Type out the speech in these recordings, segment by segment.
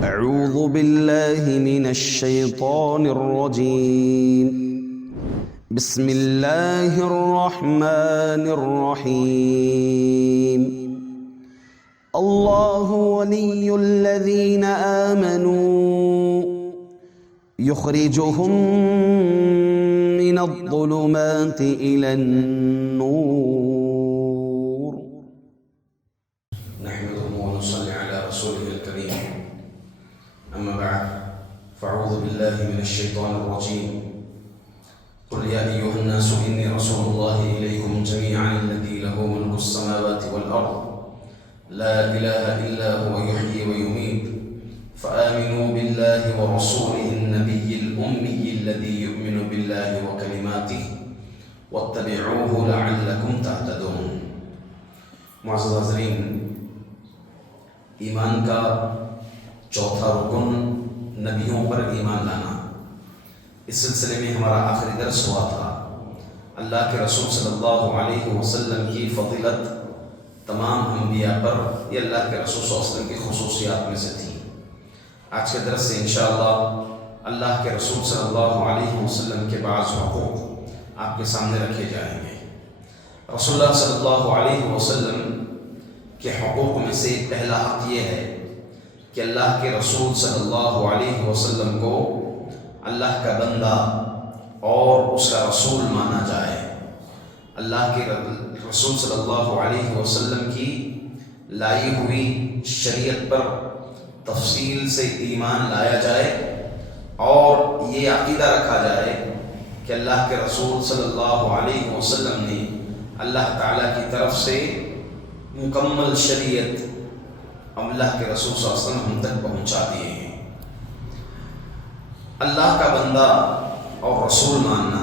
أعوذ بالله من الشيطان الرجيم بسم الله الرحمن الرحيم الله ولي الذين آمنوا يخرجهم من الظلمات إلى النور. نحمده ونصلي على رسوله الكريم. أما بعد فأعوذ بالله من الشيطان الرجيم. قل يا أيها الناس إني رسول الله إليكم جميعا الذي له ملك السماوات والأرض لا إله إلا هو يحيي ويميت فآمنوا بالله ورسوله النبي الأمي الذي يؤمن بالله وكلماته واتبعوه لعلكم تهتدون. معزز حاضرین، ایمان کا چوتھا رکن نبیوں پر ایمان لانا. اس سلسلے میں ہمارا آخری درس ہوا تھا. اللہ کے رسول صلی اللہ علیہ وسلم کی فضیلت تمام انبیاء پر یہ اللہ کے رسول صلی اللہ علیہ وسلم کی خصوصیات میں سے تھی. آج کے درس سے انشاءاللہ اللہ کے رسول صلی اللہ علیہ وسلم کے بعض حقوق آپ کے سامنے رکھے جائیں گے. رسول اللہ صلی اللہ علیہ وسلم کے حقوق میں سے پہلا حق یہ ہے کہ اللہ کے رسول صلی اللہ علیہ وسلم کو اللہ کا بندہ اور اس کا رسول مانا جائے. اللہ کے رسول صلی اللہ علیہ وسلم کی لائی ہوئی شریعت پر تفصیل سے ایمان لایا جائے اور یہ عقیدہ رکھا جائے کہ اللہ کے رسول صلی اللہ علیہ وسلم نے اللہ تعالیٰ کی طرف سے مکمل شریعت اللہ کے رسول صلی اللہ علیہ وسلم ہم تک پہنچا دیے ہیں. اللہ کا بندہ اور رسول ماننا،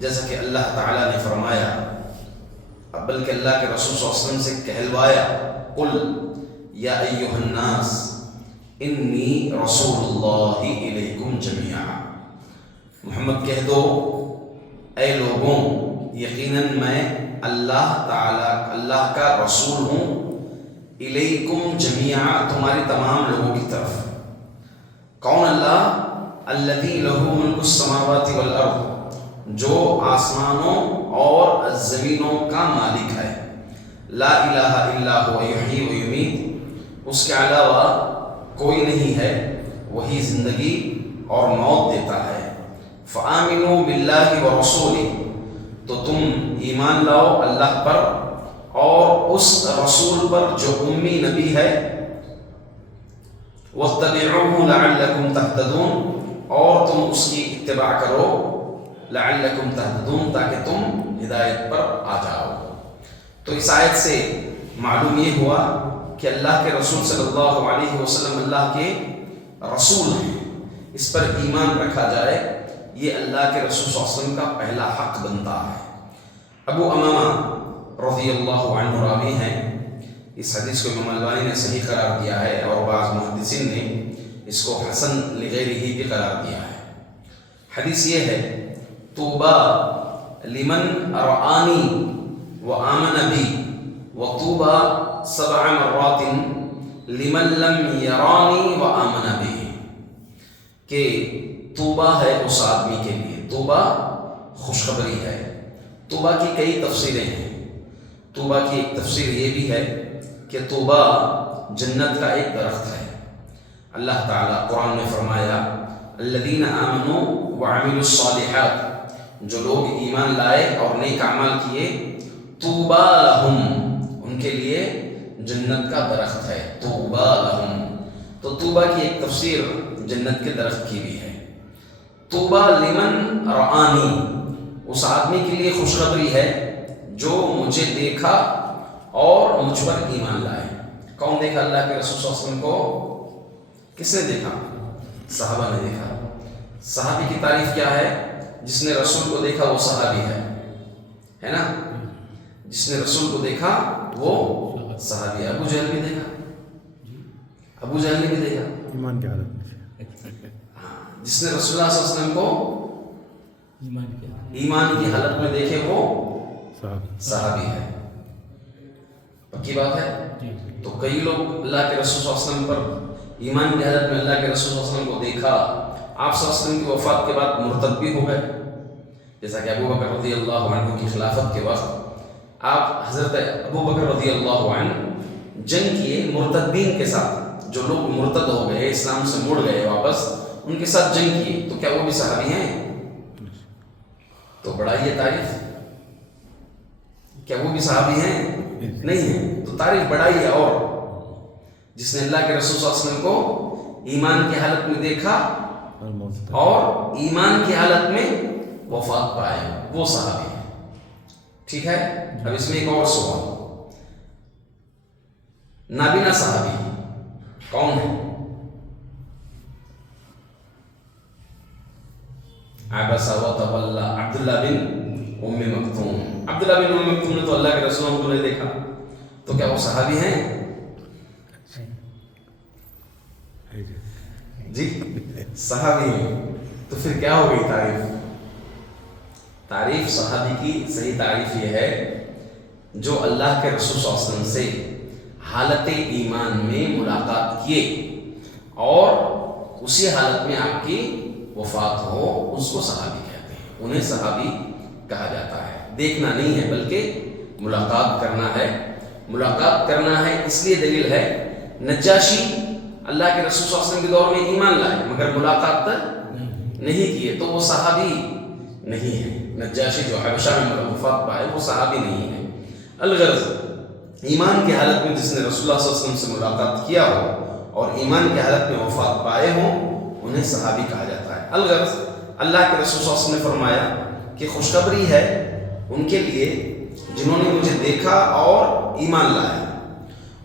جیسا کہ اللہ تعالیٰ نے فرمایا بلکہ اللہ کے رسول صلی اللہ علیہ وسلم سے کہلوایا، قل یا ایھا الناس انی رسول اللہ الیکم جمیعا. محمد کہہ دو اے لوگوں، یقیناً میں اللہ کا رسول ہوں، الیکم جمیعا تمہاری تمام لوگوں کی طرف. کون اللہ؟ الذی لہ ملک السماوات والارض، جو آسمانوں اور زمینوں کا مالک ہے. لا الہ الا هو یحیی و یمیت، اس کے علاوہ کوئی نہیں ہے، وہی زندگی اور موت دیتا ہے. فآمنوا باللہ ورسولہ، تو تم ایمان لاؤ اللہ پر اور اس رسول پر جو امی نبی ہے. واتبعوہ لعلکم تہتدون، اور تم اس کی اتباع کرو، لعلکم تہتدون، تاکہ تم ہدایت پر آ جاؤ. تو اس آیت سے معلوم یہ ہوا کہ اللہ کے رسول صلی اللہ علیہ وسلم اللہ کے رسول ہیں. اس پر ایمان رکھا جائے، یہ اللہ کے رسول صلی اللہ علیہ وسلم کا پہلا حق بنتا ہے. ابو امامہ رضی اللہ عنہ راوی ہیں. اس حدیث کو امام البانی نے صحیح قرار دیا ہے اور بعض محدثین نے اس کو حسن لغیرہ بھی قرار دیا ہے. حدیث یہ ہے، طوبیٰ لمن رآنی وآمن بی وطوبیٰ 7 مرات لمن لم یرانی وآمن بی. کہ طوبیٰ ہے اس آدمی کے لیے، طوبیٰ خوشخبری ہے. طوبیٰ کی کئی تفسیریں ہیں. طوبیٰ کی ایک تفسیر یہ بھی ہے کہ طوبیٰ جنت کا ایک درخت ہے. اللہ تعالیٰ قرآن میں فرمایا الذین آمنوا وعملوا الصالحات، جو لوگ ایمان لائے اور نیک اعمال کیے، طوبیٰ لہم، ان کے لیے جنت کا درخت ہے. طوبیٰ لہم، تو طوبیٰ کی ایک تفسیر جنت کے درخت کی بھی ہے. طوبیٰ لمن رآنی، اس آدمی کے لیے خوشخبری ہے جو مجھے دیکھا اور مجھ پر ایمان لائے. کون دیکھا اللہ کے رسول صلی اللہ علیہ وسلم کو؟ کس نے دیکھا؟ صحابہ نے دیکھا. صحابی کی تعریف کیا ہے؟ جس نے رسول کو دیکھا وہ صحابی ہے نا؟ جس نے رسول کو دیکھا وہ صحابی ہے. ابو جہل بھی دیکھا، ابو جہل نے بھی دیکھا ایمان کی حالت میں. جس نے رسول اللہ صلی اللہ علیہ وسلم کو ایمان کی حالت میں دیکھے وہ صحابی ہے. پکی بات ہے. تو کئی لوگ اللہ کے رسول صلی اللہ علیہ وسلم پر ایمان کی حالت میں اللہ کے رسول صلی اللہ علیہ وسلم کو دیکھا، آپ صلی اللہ علیہ وسلم کی وفات کے بعد مرتد بھی ہو گئے، جیسا کہ ابو بکر رضی اللہ عنہ کی خلافت کے وقت آپ حضرت ابو بکر رضی اللہ عنہ جنگ کیے مرتدین کے ساتھ، جو لوگ مرتد ہو گئے، اسلام سے مڑ گئے واپس، ان کے ساتھ جنگ کیے، تو کیا وہ بھی صحابی ہیں؟ تو بڑھائیے تعریف، کیا وہ بھی صحابی ہیں؟ نہیں ہیں، تو تعریف بڑھائیے۔ اور جس نے اللہ کے رسول صلی اللہ علیہ وسلم کو ایمان کی حالت میں دیکھا اور ایمان کی حالت میں وفات پائے، وہ صحابی ہے۔ ٹھیک ہے، اب اس میں ایک اور سوال، نابینا صحابی کون ہے؟ عبس وتولى عبداللہ بن ام مکتوم۔ عبداللہ بن ام مکتوم نے تو اللہ کے رسول کو نہیں دیکھا، تو کیا وہ صحابی ہیں؟ جی صحابی ہیں، تو پھر کیا ہو گئی تعریف؟ تعریف صحابی کی صحیح تعریف یہ ہے جو اللہ کے رسول صلی اللہ علیہ وسلم سے حالت ایمان میں ملاقات کیے اور اسی حالت میں آپ کی وفات ہو، اس کو صحابی کہتے ہیں، انہیں صحابی کہا جاتا ہے۔ دیکھنا نہیں ہے بلکہ ملاقات کرنا ہے۔ ملاقات کرنا ہے اس لیے دلیل ہے، نجاشی اللہ کے رسول صلی اللہ علیہ وسلم کے دور میں ایمان لائے مگر ملاقات نہیں کیے، تو وہ صحابی نہیں ہے۔ نجاشی جو حبشہ میں وفات پائے وہ صحابی نہیں ہے۔ الغرض ایمان کی حالت میں جس نے رسول اللہ صلی اللہ علیہ وسلم سے ملاقات کیا ہو اور ایمان کی حالت میں وفات پائے ہوں، انہیں صحابی کہا جاتا ہے۔ الغرض اللہ کے رسول صلی اللہ علیہ وسلم نے فرمایا کہ خوشخبری ہے ان کے لیے جنہوں نے مجھے دیکھا اور ایمان لایا،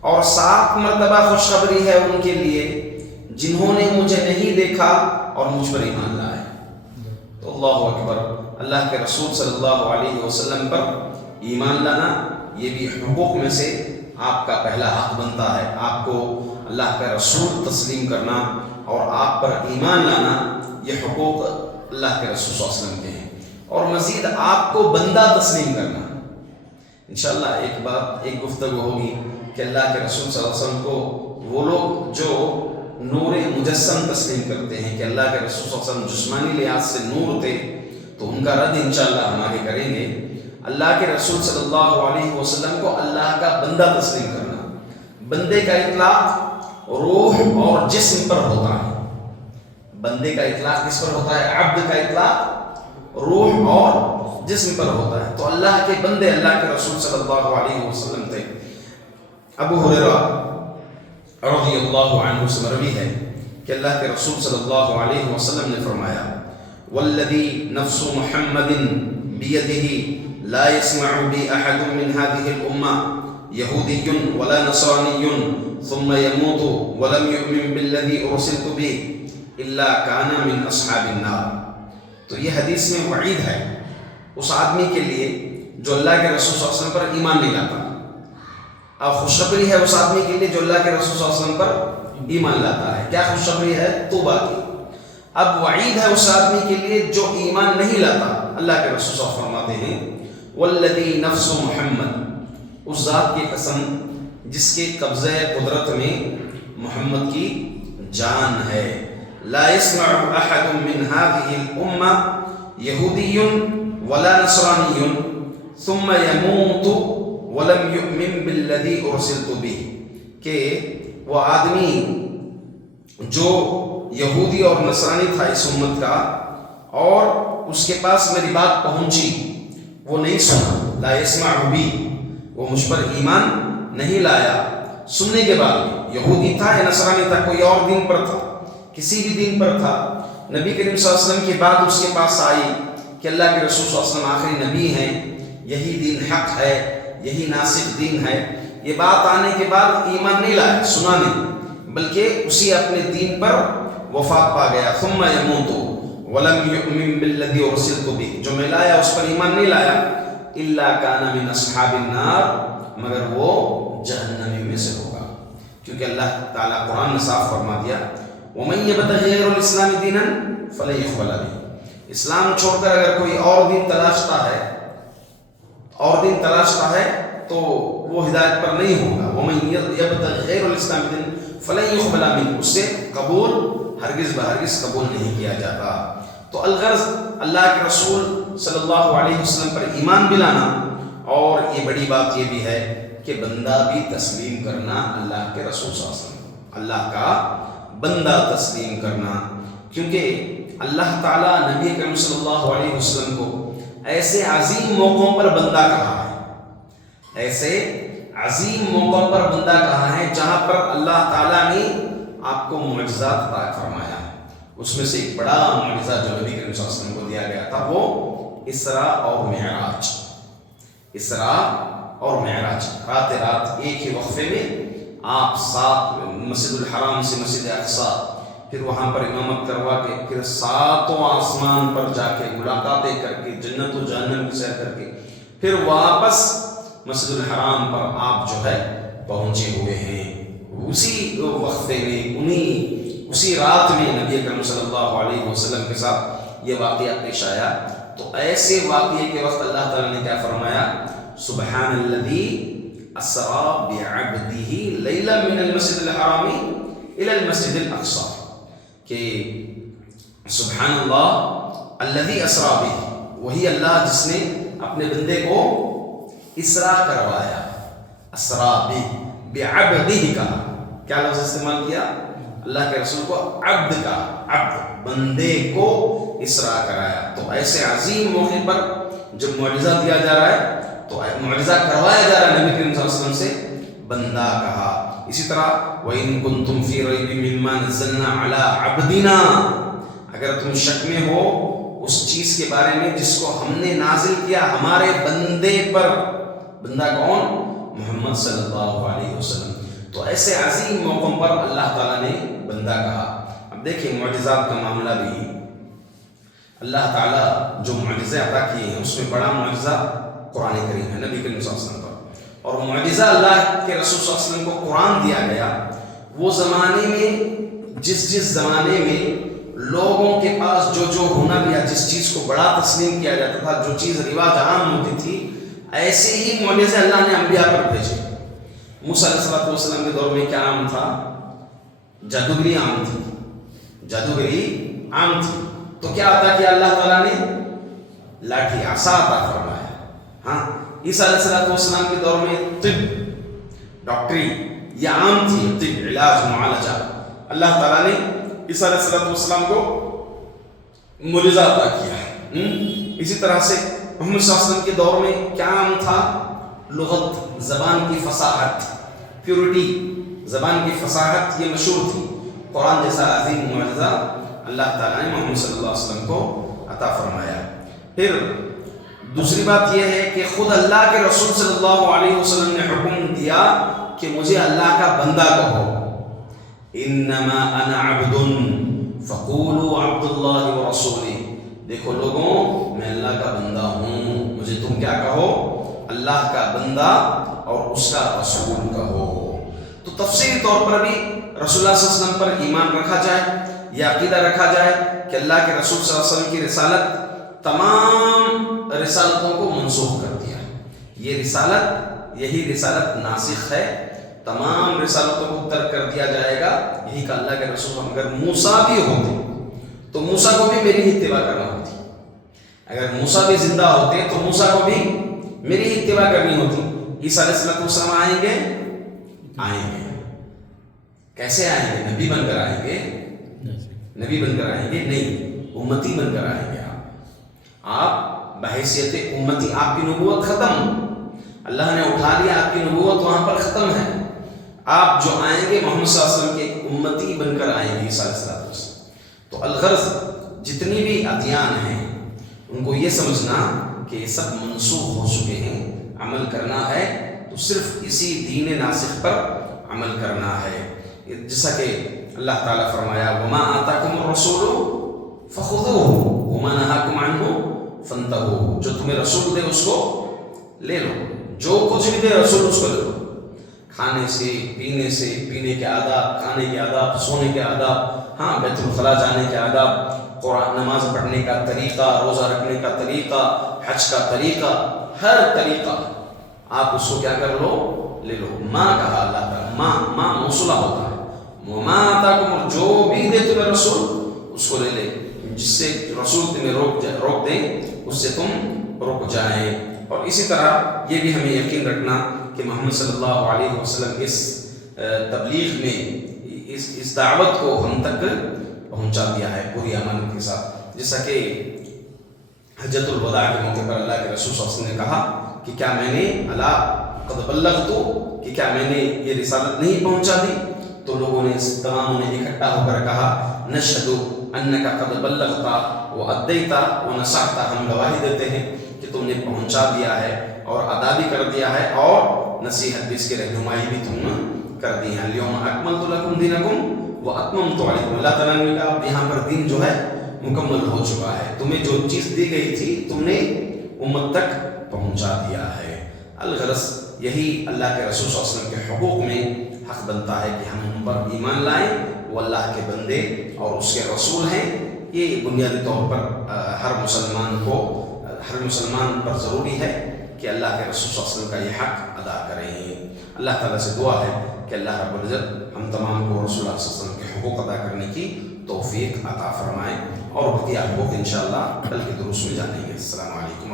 اور 7 مرتبہ خوشخبری ہے ان کے لیے جنہوں نے مجھے نہیں دیکھا اور مجھ پر ایمان لایا۔ تو اللہ اکبر، اللہ کے رسول صلی اللہ علیہ وسلم پر ایمان لانا یہ بھی حقوق میں سے آپ کا پہلا حق بنتا ہے۔ آپ کو اللہ کا رسول تسلیم کرنا اور آپ پر ایمان لانا، یہ حقوق اللہ کے رسول صلی اللہ علیہ وسلم کے ہیں، اور مزید آپ کو بندہ تسلیم کرنا۔ انشاءاللہ ایک گفتگو ہوگی کہ اللہ کے رسول صلی اللہ علیہ وسلم کو وہ لوگ جو نور مجسم تسلیم کرتے ہیں کہ اللہ کے رسول صلی اللہ علیہ وسلم جسمانی لحاظ سے نور تھے، تو ان کا رد انشاءاللہ ہم آگے کریں گے۔ اللہ کے رسول صلی اللہ علیہ وسلم کو اللہ کا بندہ تسلیم کرنا، بندے کا اطلاق روح اور جسم پر ہوتا ہے، بندے کا اطلاق کس پر ہوتا ہے؟ عبد کا اطلاق روح اور جسم پر ہوتا ہے۔ تو اللہ کے بندے اللہ کے رسول صلی اللہ علیہ وسلم تھے۔ ابو ہریرہ رضی اللہ عنہ سے مروی ہے کہ اللہ کے رسول صلی اللہ علیہ وسلم نے فرمایا، والذی نفس محمد بیدہ لا يسمع بی احد من هذه الامة یہودی ولا نصرانی ثم يموت ولم يؤمن بالذی ارسلت به الا كان من اصحاب النار۔ تو یہ حدیث میں وعید ہے اس آدمی کے لیے جو اللہ کے رسول صلی اللہ علیہ وسلم پر ایمان نہیں لاتا، اور خوشخبری ہے اس آدمی کے لیے جو اللہ کے رسول صلی اللہ علیہ وسلم پر ایمان لاتا ہے۔ کیا خوشخبری ہے؟ توبہ کی۔ اب وعید ہے اس آدمی کے لیے جو ایمان نہیں لاتا۔ اللہ کے رسول صلی اللہ علیہ وسلم فرماتے ہیں، والذی نفس محمد، اس ذات کی قسم جس کے قبضہ قدرت میں محمد کی جان ہے، لا يسمع احد من هذه الامة یہودی ولا نصرانی ثم يموت ولم يؤمن بالذی ارسلت به، کہ وہ آدمی جو یہودی اور نصرانی تھا اس امت کا اور اس کے پاس میری بات پہنچی وہ نہیں سنا، لا يسمع بی، وہ مجھ پر ایمان نہیں لایا، سننے کے بعد بھی یہودی تھا یا نصرانی تھا، کوئی اور دین پر تھا، کسی بھی دین پر تھا، نبی کریم صلی اللہ علیہ وسلم کی بات اس کے پاس آئی کہ اللہ کے رسول صلی اللہ علیہ وسلم آخری نبی ہیں، یہی دین حق ہے، یہی ناسخ دین ہے، یہ بات آنے کے بعد ایمان نہیں لایا، سنا نہیں، بلکہ اسی اپنے دین پر وفات پا گیا۔ ثم يموت ولم يؤمن بالذی ارسلت به، جو میں لایا اس پر ایمان نہیں لایا، الا كان من اصحاب النار، مگر وہ جہنمی میں سے ہوگا، کیونکہ اللہ تعالیٰ قرآن نے صاف فرما دیا، ومن يبتغ غیر الاسلام دینا فلن يقبل منہ، اسلام چھوڑ کر اگر کوئی اور دین تلاشتا ہے تو وہ ہدایت پر نہیں ہوگا۔ ومن يبتغ غیر الاسلام دینا فلن يقبل منه، اس سے قبول ہرگز بہرگز قبول نہیں کیا جاتا۔ تو الغرض اللہ کے رسول صلی اللہ علیہ وسلم پر ایمان بھی لانا، اور یہ بڑی بات یہ بھی ہے کہ بندہ بھی تسلیم کرنا اللہ کے رسول صلی اللہ علیہ وسلم، اللہ کا بندہ تسلیم کرنا، کیونکہ اللہ تعالیٰ نبی کریم صلی اللہ علیہ وسلم کو ایسے عظیم موقعوں پر بندہ کہا ہے، ایسے عظیم موقعوں پر بندہ کہا ہے جہاں پر اللہ تعالیٰ نے آپ کو معجزات عطا فرمایا ہے۔ اس میں سے ایک بڑا معجزہ جو نبی کریم صلی اللہ علیہ وسلم کو دیا گیا تھا وہ اسراء اور معراج، اسراء اور معراج، رات ایک ہی وقفے میں آپ سات مسجد الحرام سے مسجد اقصیٰ، پھر وہاں پر امامت کروا کے، پھر ساتوں آسمان پر جا کے ملاقاتیں کر کے، جنت و جہنم کی سیر کر کے، پھر واپس مسجد الحرام پر آپ جو ہے پہنچے ہوئے ہیں۔ اسی وقفے میں اسی رات میں نبی اکرم صلی اللہ علیہ وسلم کے ساتھ یہ واقعہ پیش آیا۔ تو ایسے واقعے کے وقت اللہ تعالیٰ نے کیا فرمایا؟ سبحان الذی اسری بعبدہ لیلا من المسجد الحرام الی المسجد الاقصی، کہ سبحان اللہ الذی اسری بہ، وہی اللہ جس نے اپنے بندے کو اسراء کروایا، اسراء بعبدہ کہا، کیا لفظ استعمال کیا؟ اللہ کے رسول کو عبد کا، عبد بندے کو اسراء کرایا۔ تو ایسے عظیم موقع پر جب معجزہ دیا جا رہا ہے تو معجزہ کروایا جا رہا ہے نبی کریم صلی اللہ علیہ وسلم سے بندہ کہا۔ اسی طرح وَإِن كُنتُمْ فِي رَيْبٍ مِّمَّا نَزَّلْنَا عَلَىٰ عَبْدِنَا، اگر تم شک میں ہو اس چیز کے بارے میں جس کو ہم نے نازل کیا ہمارے بندے پر، بندہ کون؟ محمد صلی اللہ علیہ وسلم۔ تو ایسے عظیم موقعوں پر اللہ تعالیٰ نے بندہ کہا۔ اب دیکھیں معجزات کا معاملہ بھی، اللہ تعالیٰ جو معجزے عطا کیے ہیں اس میں بڑا معجزہ قرآن کریم ہے نبی کریم صلی اللہ علیہ وسلم پر، اور معجزہ اللہ کے رسول صلی اللہ علیہ وسلم کو قرآن دیا گیا وہ زمانے میں جس زمانے میں لوگوں کے پاس جو ہونا بھی، جس چیز کو بڑا تسلیم کیا جاتا تھا، جو چیز رواج عام ہوتی تھی، ایسے ہی معجزے اللہ نے انبیاء پر بھیجے۔ موسیٰ علیہ السلام کے دور میں کیا عام تھا؟ جادوگری عام تھی، جادوگری عام تھی۔ تو کیا عطا کیا اللہ تعالیٰ نے؟ لاٹھی، عصا عطا فرمایا۔ ہاں، عیسیٰ علیہ السلام کے دور میں طب، ڈاکٹری یہ عام تھی، طب، علاج، معالجہ۔ اللہ تعالیٰ نے عیسیٰ علیہ السلام کو معجزہ عطا کیا۔ اسی طرح سے محمد صلی اللہ علیہ وسلم کے دور میں کیا عام تھا؟ لغت، زبان کی فصاحت، پیورٹی، زبان کی فصاحت یہ مشہور تھی۔ قرآن جیسا عظیم معجزہ اللہ تعالیٰ نے محمد صلی اللہ علیہ وسلم کو عطا فرمایا۔ پھر دوسری بات یہ ہے کہ خود اللہ کے رسول صلی اللہ علیہ وسلم نے حکم دیا کہ مجھے اللہ کا بندہ کہو، انما انا عبد فقولوا عبد اللہ ورسولہ، دیکھو لوگوں میں اللہ کا بندہ ہوں، مجھے تم کیا کہو؟ اللہ کا بندہ اور اس کا رسول کہو۔ تو تفصیلی طور پر بھی رسول اللہ صلی اللہ علیہ وسلم پر ایمان رکھا جائے، یہ عقیدہ رکھا جائے کہ اللہ کے رسول صلی اللہ علیہ وسلم کی رسالت تمام رسالتوں کو منسوخ کر دیا، یہ رسالت، یہی رسالت ناسخ ہے، تمام رسالتوں کو ترک کر دیا جائے گا۔ یہی کہ اللہ کے رسول اگر موسیٰ بھی ہوتے تو موسیٰ کو بھی میری اتباع کرنا ہوتی، اگر موسیٰ بھی زندہ ہوتے تو موسیٰ کو بھی میری اتباع کرنی ہوتی۔ عیسیٰ علیہ السلام آئیں گے؟ آئیں گے، کیسے آئیں گے؟ نبی بن کر آئیں گے؟ نبی بن کر آئیں گے؟ نہیں، امتی بن کر آئیں گے۔ آپ بحیثیت امتی، آپ کی نبوت ختم، اللہ نے اٹھا لیا، آپ کی نبوت وہاں پر ختم ہے۔ آپ جو آئیں گے محمد صلی اللہ علیہ وسلم کے امتی بن کر آئیں گے عیسیٰ علیہ السلام۔ تو الغرض جتنی بھی ادیان ہیں ان کو یہ سمجھنا کہ یہ سب منسوخ ہو چکے ہیں، عمل کرنا ہے تو صرف اسی دین ناسخ پر عمل کرنا ہے۔ جیسا کہ اللہ تعالیٰ فرمایا وَمَا آتَاكُمُ الرَّسُولُ فَخُذُوهُ وَمَا نَهَاكُمْ عَنْهُ فَانْتَهُوا، جو تمہیں رسول دے اس کو لے لو، جو کچھ بھی دے رسول اس کو لے لو، کھانے سے، پینے کے آداب، کھانے کے آداب، سونے کے آداب، ہاں بیت الخلاء جانے کے آداب، قرآن نماز پڑھنے کا طریقہ، روزہ رکھنے کا طریقہ، حج کا طریقہ، ہر طریقہ آپ اس کو کیا کر لو؟ لے لو۔ ماں کہا اللہ تعالیٰ، ماں موصولہ ہوتا ہے، وما آتاکم، اور جو بھی دے تمہیں رسول اس کو لے لے، جس سے رسول تمہیں روک دیں اس سے تم رک جائیں۔ اور اسی طرح یہ بھی ہمیں یقین رکھنا کہ محمد صلی اللہ علیہ وسلم اس تبلیغ میں اس دعوت کو ہم تک پہنچا دیا ہے پوری امانت کے ساتھ، جیسا کہ حجۃ الوداع کے موقع پر اللہ کے رسول صلی اللہ علیہ وسلم نے کہا کہ کیا میں نے الا قد بلغت، کہ کیا میں نے یہ رسالت نہیں پہنچا دی؟ تو لوگوں نے تمام نے اکٹھا ہو کر کہا نشہد انک قد بلغت وادیت ونصحت، ہم گواہی دیتے ہیں کہ تم نے پہنچا دیا ہے اور ادا بھی کر دیا ہے اور نصیحت بھی، اس کی رہنمائی بھی تم نے کر دی ہے۔ اليوم اکملت لکم دینکم واتممت علیکم، اللہ تعالیٰ نے کہا اب یہاں پر دین جو ہے مکمل ہو چکا ہے، تمہیں جو چیز دی گئی تھی تم نے امت تک پہنچا دیا ہے۔ الغرض یہی اللہ کے رسول صلی اللہ علیہ وسلم کے حقوق میں حق بنتا ہے کہ ہم ان پر ایمان لائیں، وہ اللہ کے بندے اور اس کے رسول ہیں۔ یہ بنیادی طور پر ہر مسلمان پر ضروری ہے کہ اللہ کے رسول صلی اللہ علیہ وسلم کا یہ حق ادا کریں۔ اللہ تعالیٰ سے دعا ہے کہ اللہ رب العزت ہم تمام کو رسول اللہ صلی اللہ علیہ وسلم کے حقوق ادا کرنے کی توفیق عطا فرمائیں، اور بقیہ حقوق انشاءاللہ کل کے دروس میں جانیں گے۔ السلام علیکم۔